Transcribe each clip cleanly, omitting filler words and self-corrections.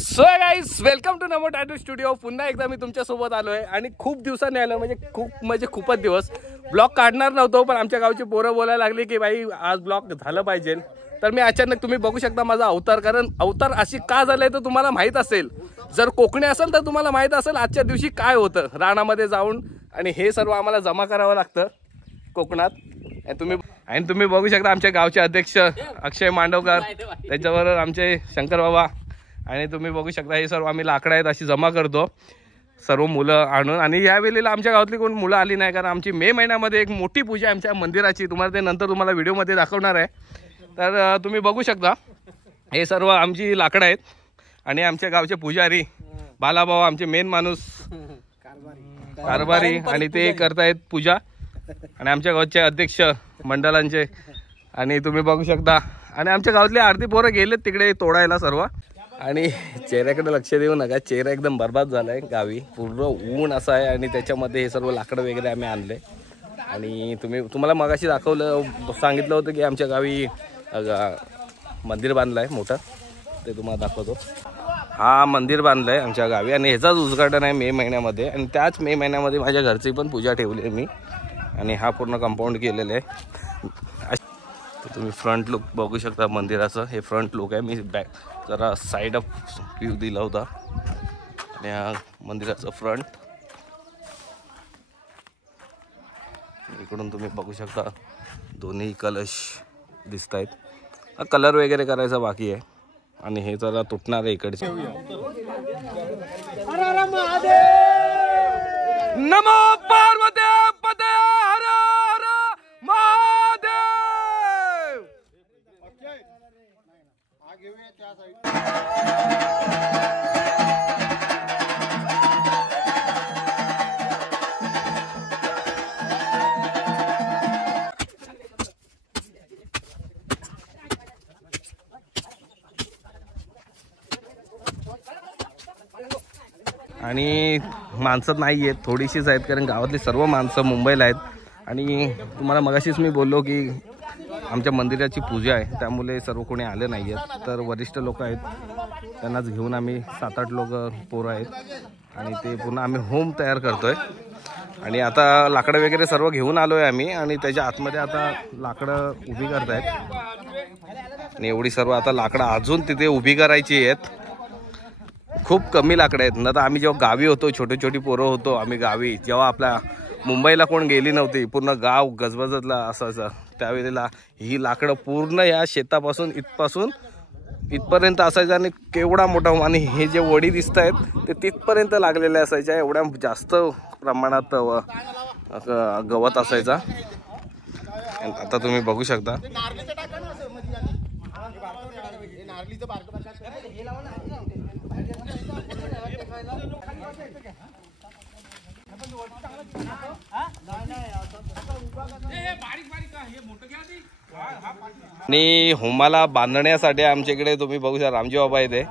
So guys welcome to Namo tattoo studio. पुन्हा एकदा मी तुमच्या सोबत आलोय आणि खूप दिवसांनी आलो, म्हणजे खूपच दिवस ब्लॉग काढणार नव्हतो, पण आमच्या गावची पोरं बोलायला लागली की भाई आज ब्लॉग झालं पाहिजे। तर मी अचानक तुम्ही बघू शकता माझा अवतार, कारण अवतार अशी का झालंय तर तुम्हाला माहित असेल, जर कोकणी असेल तर तुम्हाला माहित असेल आजच्या दिवशी काय होतं रानामध्ये जाऊन, आणि हे सर्व आम्हाला जमा करावं लागतं कोकणात। आणि तुम्ही बघू शकता आमच्या गावचे अध्यक्ष अक्षय मांडवकर, त्याच्याबरोबर आमचे शंकर बाबा, आणि तुम्ही बघू शकता हे सर्व आम्ही लाकडं आहेत अशी जमा करतो सर्व मुलं आणून। आणि या वेळेला आमच्या गावातली कोण मुलं आली नाही, कारण आमची मे महिन्यामध्ये एक मोठी पूजा आहे आमच्या मंदिराची, तुम्हाला ते नंतर तुम्हाला व्हिडिओमध्ये दाखवणार आहे। तर तुम्ही बघू शकता हे सर्व आमची लाकडं आहेत, आणि आमच्या गावचे पुजारी बालाभाऊ आमचे मेन माणूस कारभारी, आणि ते करतायत पूजा, आणि आमच्या गावचे अध्यक्ष मंडळांचे, आणि तुम्ही बघू शकता। आणि आमच्या गावातले अर्धी पोरं गेलेत तिकडे तोडायला सर्व। आणि चेहऱ्याकडे लक्ष देऊ नका, चेहरा एकदम बर्बाद झाला आहे, गावी पूर्ण ऊन असं आहे, आणि त्याच्यामध्ये हे सर्व लाकडं वगैरे आम्ही आणले। आणि तुम्हाला मगाशी सांगितलं होतं की आमच्या गावी मंदिर बांधलं आहे मोठं, ते तुम्हाला दाखवतो। हा मंदिर बांधलं आहे आमच्या गावी, आणि ह्याचाच उद्घाटन आहे मे महिन्यामध्ये, आणि त्याच मे महिन्यामध्ये माझ्या घरची पण पूजा ठेवली आहे मी, आणि हा पूर्ण कंपाऊंड केलेलं आहे। तुम्ही फ्रंट लुक बघू शकता मंदिराचं, हे फ्रंट लुक आहे। मी बॅक जरा साईड ऑफ व्ह्यू दिला होता, आणि हा मंदिराचं फ्रंट इकडून तुम्ही बघू शकता, दोन्ही कलश दिसत आहेत। हा कलर वगैरे करायचा बाकी आहे, आणि हे जरा तुटणार आहे इकडचे। नमो पार्वती पते हर हर महादेव। आणि माणसं नाही आहेत, थोडीशीच आहेत, कारण गावातली सर्व माणसं मुंबईला आहेत। आणि तुम्हाला मगाशीच मी बोललो की आमच्या मंदिराची पूजा आहे, त्यामुळे सर्व कोणी आले नाही आहेत, तर वरिष्ठ लोक आहेत त्यांनाच घेऊन आम्ही 7-8 लोक पोरं आहेत, आणि ते पुन्हा आम्ही होम तयार करतोय। आणि आता लाकडं वगैरे सर्व घेऊन आलो आहे आम्ही, आणि त्याच्या आतमध्ये आता लाकडं उभी करतायत, आणि एवढी सर्व आता लाकडं अजून तिथे उभी करायची आहेत। खूप कमी लाकडं आहेत ना, तर आम्ही जेव्हा गावी होतो, छोटी पोरं होतो आम्ही गावी, जेव्हा आपल्या मुंबईला कोण गेली नव्हती, पूर्ण गाव गजबजतला असायचं, त्यावेळेला ही लाकडं पूर्ण या शेतापासून इथपर्यंत असायचं, आणि केवढा मोठा, आणि हे जे वडी दिसत आहेत ते तिथपर्यंत लागलेले असायच्या, एवढ्या जास्त प्रमाणात गवत असायचा। आता तुम्ही बघू शकता आणि होमाला बांधण्यासाठी आमच्याकडे तुम्ही बघू शकता रामजी बाबा येते,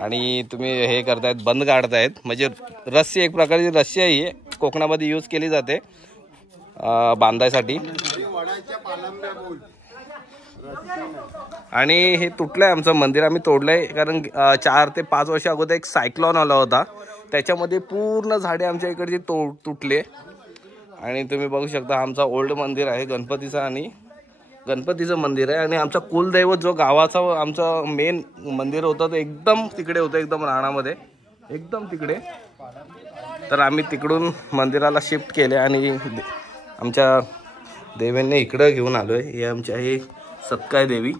आणि तुम्ही हे करतायत, बंद काढतायत, म्हणजे रस्सी, एक प्रकारची रस्सी आहे ही, कोकणामध्ये यूज केली जाते बांधायसाठी। आणि हे तुटलंय आमचं मंदिर, आम्ही तोडलंय, कारण 4 ते 5 वर्ष अगोदर एक सायक्लॉन आला होता, त्याच्यामध्ये पूर्ण झाडे आमच्या इकडचे तुटले। आणि तुम्ही बघू शकता आमचा ओल्ड मंदिर आहे गणपतीचा, आणि गणपतीचं मंदिर आहे, आणि आमचा कुलदैवत जो गावाचा आमचं मेन मंदिर होतं ते एकदम तिकडे होतं, एकदम रानामध्ये, एकदम तिकडे। तर आम्ही तिकडून मंदिराला शिफ्ट केले, आणि आमच्या देवींनी इकडं घेऊन आलो आहे। हे आमची आहे सत्काय देवी,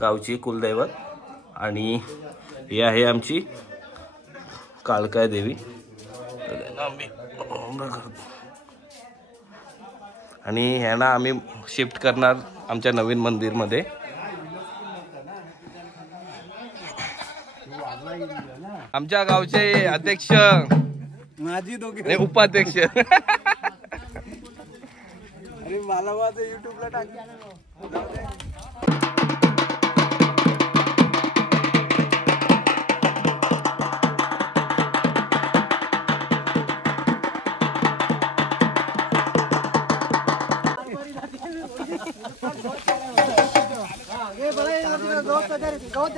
गावची कुलदैवत, आणि ही आहे आमची काळकाय देवी, आणि ह्यांना आम्ही शिफ्ट करणार आमच्या नवीन मंदिरमध्ये। आमच्या गावचे अध्यक्ष, माझी दोघे उपाध्यक्ष, अरे मला माझं युट्यूबला टाकलं।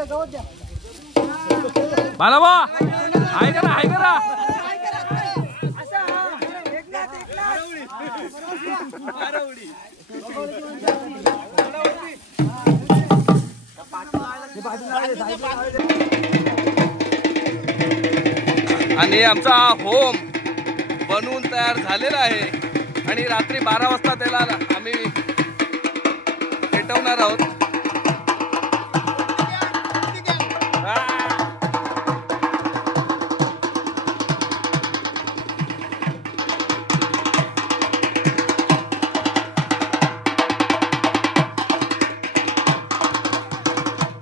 गवत द्या बालाबा हाय करा हाय करा. आणि आमचा होम बनवून तयार झालेला आहे आणि रात्री 12 वाजता त्याला आम्ही पेटवणार आहोत.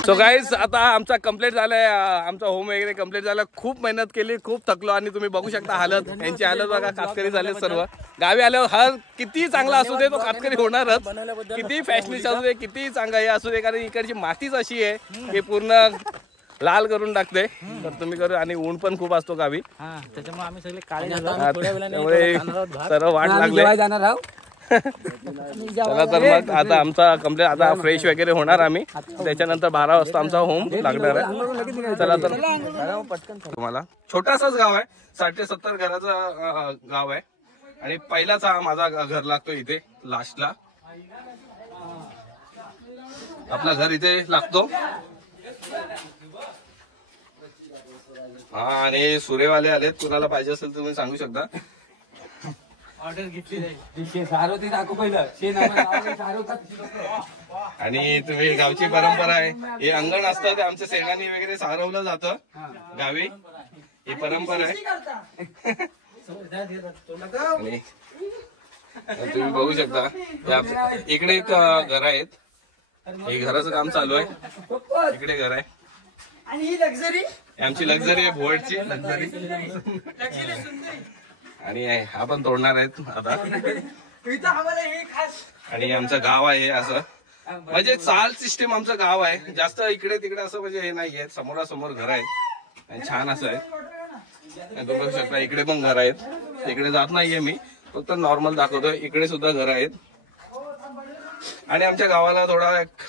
सो गाईज आता आमचा कंप्लीट झालाय. आमचा होम वगैरे कंप्लीट झाला. खूप मेहनत केली, खूप थकलो आणि तुम्ही बघू शकता हालत यांची हालत बघा. कातकरी झाले सर्व. गावी आल्यावर हर किती चांगला असू दे तो कातकरी होणारच. किती फॅशनिश असू दे, किती चांगला हे असू दे, कारण इकडची मातीच अशी आहे की पूर्ण लाल करून टाकते. तर तुम्ही करू. आणि ऊन पण खूप असतो गावी, त्याच्यामुळे आम्ही सगळे काळे त्यामुळे सर्व वाट लागले. चला तर मग आता आमचा कंप्लीट आता फ्रेश वगैरे होणार आम्ही. त्याच्यानंतर 12 वाजता आमचा होम लागणार आहे. चला तर तुम्हाला छोटासाच गाव आहे, 60 ते 70 घराचं गाव आहे. आणि पहिलाच हा माझा घर लागतो इथे लास्टला. आपला घर इथे लागतो. हा आणि सुरेवाले आलेत. कुणाला पाहिजे असेल तुम्ही सांगू शकता. ऑर्डर घेतली सारवती दाखव पहिलं. आणि तुम्ही गावची परंपरा आहे, हे अंगण असतं ते आमच्या सेनानी वगैरे सारवलं जातं गावी. ही परंपरा आहे. तुम्ही बघू शकता इकडे एक घर आहेत. हे घराचं काम चालू आहे. इकडे घर आहे आणि ही लक्झरी आमची लक्झरी आहे, भोवटची लक्झरी. आणि हा पण तोडणार आहेत आता. आणि आमचं गाव आहे असं म्हणजे चाल सिस्टीम आमचं गाव आहे. जास्त इकडे तिकडे असं म्हणजे हे नाहीये. समोरासमोर घर आहेत आणि छान असं आहे. तुम्ही बघू शकता इकडे पण घर आहेत. इकडे जात नाहीये मी, फक्त नॉर्मल दाखवतोय. इकडे सुद्धा घर आहेत. आणि आमच्या गावाला थोडा एक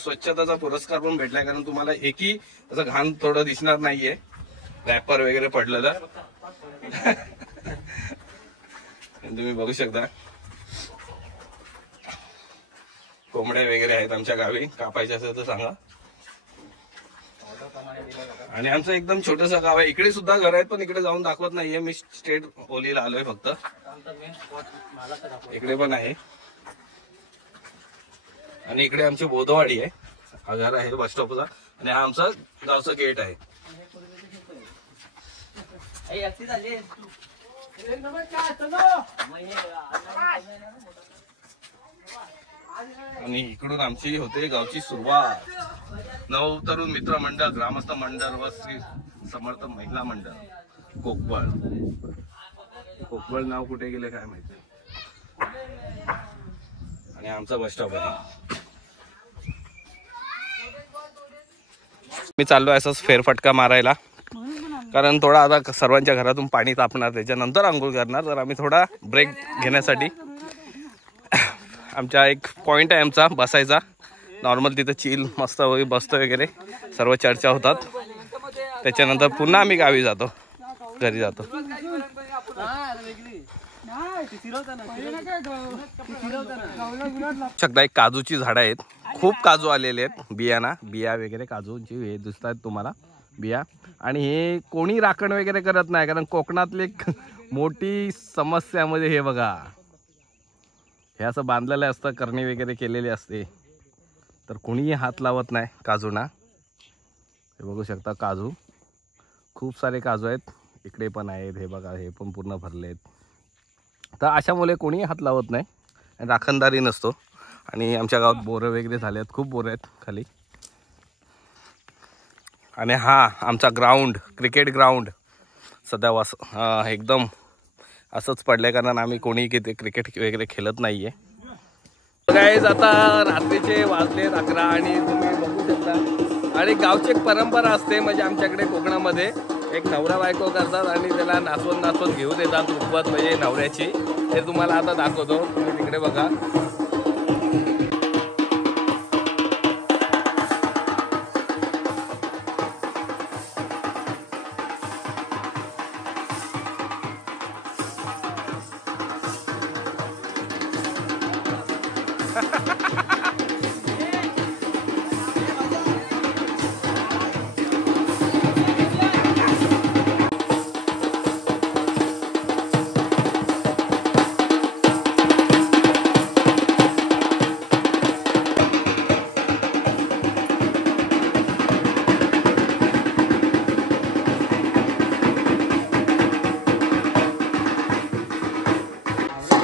स्वच्छताचा पुरस्कार पण भेटलाय, कारण तुम्हाला एकही असं घाण थोडं दिसणार नाहीये रॅपर वगैरे पडलेलं. तुम्ही बघू शकता कोंबड्या वगैरे आहेत आमच्या गावी. कापायचे असेल तर सांगा. आणि आमचं एकदम छोटस गाव आहे. इकडे सुद्धा घर आहेत पण इकडे जाऊन दाखवत नाहीये. मी स्टेट ओलीला आलोय फक्त. इकडे पण आहे. आणि इकडे आमची बोधवाडी आहे. हा घर आहे बस स्टॉपचा. आणि हा आमचा गावचं गेट आहे. आणि इकडून आमची होते गावची सुरुवात. नवतरुण मित्र मंडळ, ग्रामस्थ मंडळ व श्री समर्थ महिला मंडळ कोकवळ. कोकवळ नाव कुठे गेले काय माहिती. आणि आमचा बस स्टॉप आहे. मी चाललोय असंच फेरफटका मारायला, कारण थोडा आता सर्वांच्या घरातून पाणी तापणार, त्याच्यानंतर आंघोळ करणार. तर आम्ही थोडा ब्रेक घेण्यासाठी आमच्या एक पॉइंट आहे आमचा बसायचा. नॉर्मल तिथं चिल मस्त बसतो वगैरे, सर्व चर्चा होतात. त्याच्यानंतर पुन्हा आम्ही गावी जातो, घरी जातो. शकता एक काजूची झाडं आहेत. खूप काजू आलेले आहेत. बिया वगैरे काजूची हे दिसतात तुम्हाला बिया. आणि हे कोणी राखण वगैरे करत नाही, कारण कोकणातली एक मोठी समस्या म्हणजे हे बघा, हे असं बांधलेलं असतं, करणी वगैरे केलेली असते, तर कोणीही हात लावत नाही काजूना. हे बघू शकता काजू, खूप सारे काजू आहेत. इकडे पण आहेत, हे बघा, हे पण पूर्ण भरले आहेत. तर अशामुळे कोणीही हात लावत नाही, राखणदारी नसतो. आणि आमच्या गावात बोरं वगैरे झाले आहेत, खूप बोरं आहेत खाली. आणि हा आमचा ग्राउंड, क्रिकेट ग्राउंड सध्या एकदम असंच पडलंय, कारण आम्ही कोणी किती क्रिकेट वगैरे खेळत नाहीये. गाईज आता रात्रीचे वाजले 11 आणि तुम्ही बघू शकता. आणि गावची एक परंपरा असते, म्हणजे आमच्याकडे कोकणामध्ये एक नवरा बायको करतात आणि त्याला नाचवत घेऊन येतात रुखवत, म्हणजे नवऱ्याची. ते तुम्हाला आता दाखवतो, तुम्ही तिकडे बघा.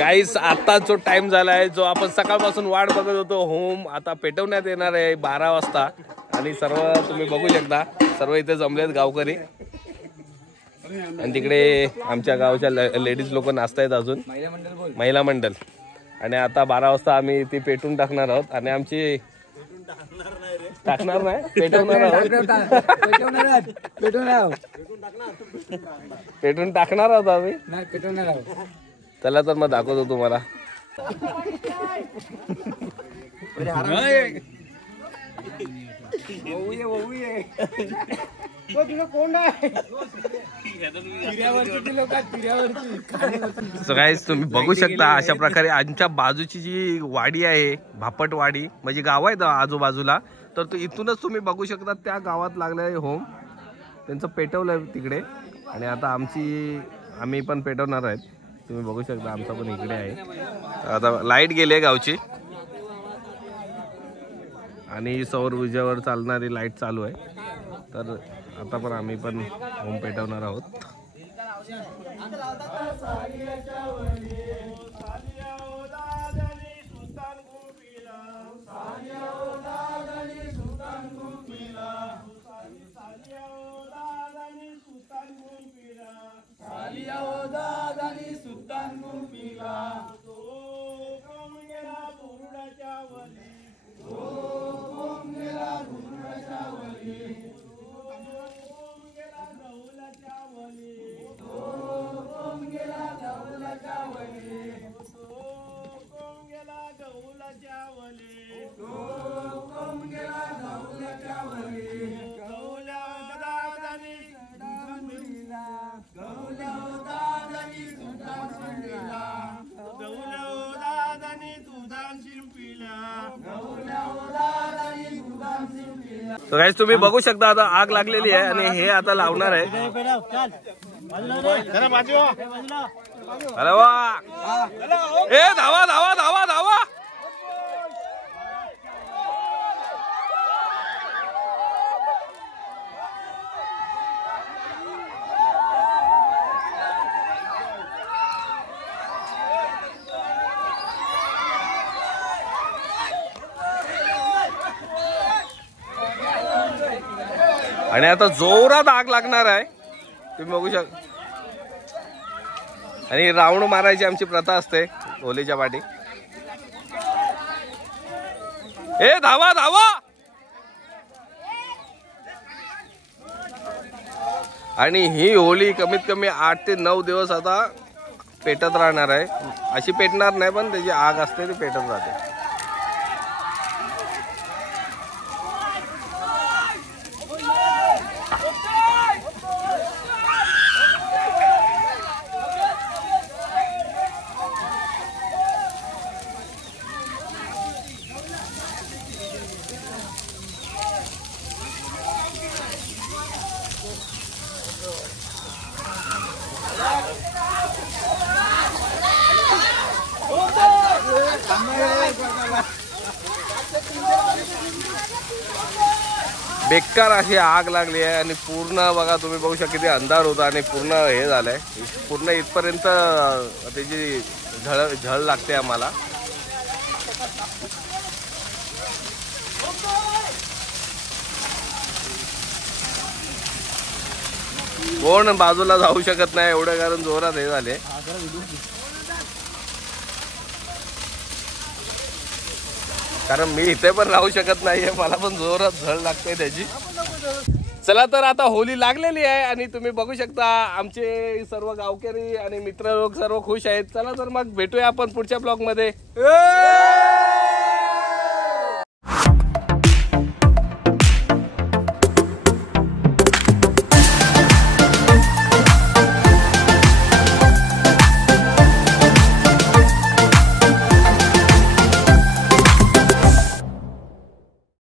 गाईस आता जो टाइम झालाय जो आपण सकाळपासून वाट बघत होतो होम आता पेटवण्यात येणार आहे 12 वाजता आणि सर्व तुम्ही बघू शकता सर्व इथे जमलेत गावकरी आणि तिकडे आमच्या गावच्या लेडीज लोक नाचतायत अजून महिला मंडळ आणि आता 12 वाजता आम्ही ती पेटून टाकणार आहोत आणि आमची टाकणार नाही पेटवणार आहोत पेटून टाकणार आहोत आम्ही चला तर मग दाखवतो तुम्हाला सो गाईस तुम्ही बघू शकता अशा प्रकारे आमच्या बाजूची जी वाडी आहे भापटवाडी म्हणजे गाव आहे आजूबाजूला तर तो इथूनच तुम्ही बघू शकता त्या गावात लागले होम त्यांचं पेटवलंय तिकडे आणि आता आम्ही पण पेटवणार आहेत तुम्ही बघू शकता आमचा पण इकडे आहे आता लाईट गेली गावची आणि सौर ऊर्जेवर चालणारी लाईट चालू आहे तर आता पण आम्ही पण होम पेटवणार आहोत तो गाईस तुम्ही बघू शकता आता आग लागलेली आहे आणि हे आता लावणार आहे अरे वा ए धावा धावा धावा धावा आणि आता जोरात आग लागणार आहे तुम्ही बघू शकता आणि राऊंड मारायची आमची प्रथा असते होलीच्या पाठी ए धावा धावा आणि ही होली कमीत कमी 8 ते 9 दिवस आता पेटत राहणार आहे अशी पेटणार नाही पण त्याची आग असते ती पेटत राहते बेकार अशी आग लागली आहे आणि पूर्ण बघा तुम्ही बघू शकता किती अंधार होता आणि पूर्ण हे झालंय पूर्ण इथपर्यंत त्याची झळ लागते आम्हाला कोण बाजूला जाऊ शकत नाही एवढं कारण जोरात हे झाले कारण मी इथे पण राहू शकत नाहीये मला पण जोरात झळ लागते त्याची चला तर आता होली लागलेली आहे आणि तुम्ही बघू शकता आमचे सर्व गावकरी आणि मित्र लोक सर्व खुश आहेत चला तर मग भेटूया आपण पुढच्या ब्लॉग मध्ये